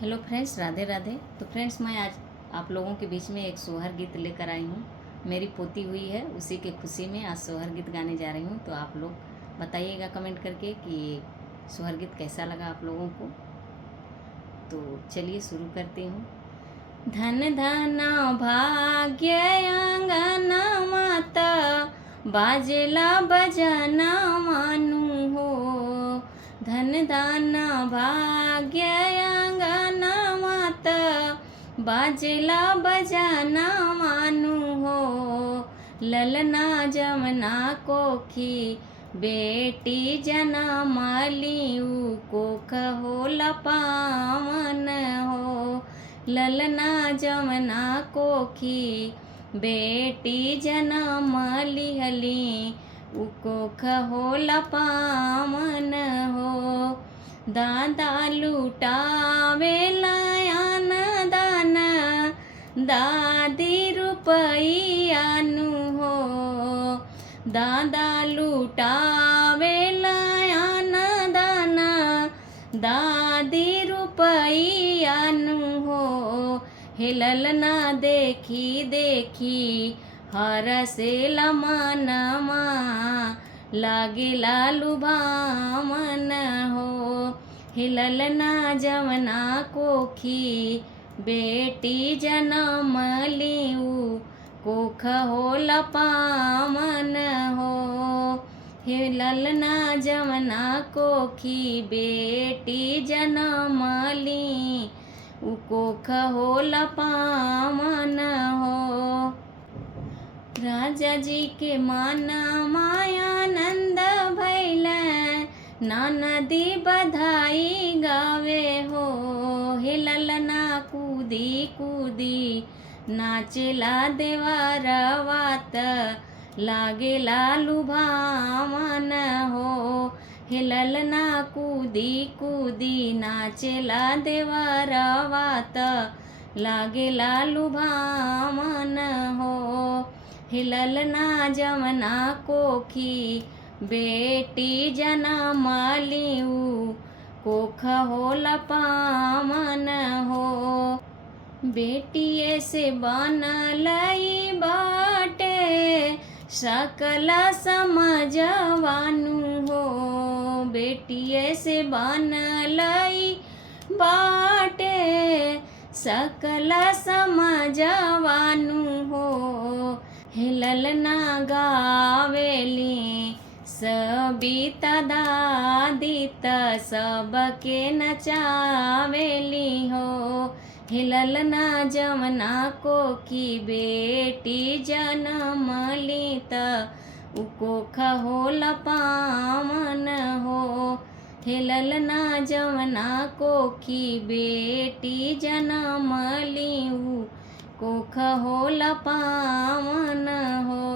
Hello friends, Radhe Radhe. तो friends, मैं आज आप लोगों के बीच में एक सोहर गीत लेकर आई हूँ। मेरी पोती हुई है, उसी के खुशी में आज सोहर गीत गाने जा रही हूँ। तो आप लोग बताइएगा कमेंट करके कि सोहर गीत कैसा लगा आप लोगों को। तो चलिए शुरू करती हूँ। धन धन भाग्य अंगना माता, बाजेला बजाना मानू हो। धन धन भाग्य अंगना माता, बाजेला बजाना मानू हो। ललना जमना कोखी, बेटी जनम लियू को कहो पावन हो। ललना जमना कोखी, बेटी जनम लिहली उको कहो पावन हो। दादा लुटावे लायान दान, दादी रुपयानु हो। दादा लुटावे लायान दान, दादी रुपयानु हो। हे ललना देखी देखी हरसेला मनमा, लागेला लुभावन हो। हे ललना जमना कोखी, बेटी जनम लियू को कहो पावन हो। हे ललना जमना कोखी, बेटी जनम ली उको कहो पावन हो। राजा जी के माना मायानंद भैल, नानदी बधाई गावे हो। हे ललना कूदी कूदी नाचेला देवरवात, लागेला लुभावन हो। हे ललना कूदी कूदी नाचेला देवरवात, लागेला लुभावन हो। हे ललना जमना कोखी, बेटी जनम लियू को कहो पावन हो। बेटिए से बनलई बाटे, सकल समझवानु हो। बेटिए से बनलई बाटे, सकल समझवानु हो। हे ललना गावेली सबिता दादित, सबके नचावेली हो। हे ललना जमना कोखी, बेटी जनम लीत उको कहो पावन हो। हे ललना जमना कोखी, बेटी जनम लियू को कहो पावन हो।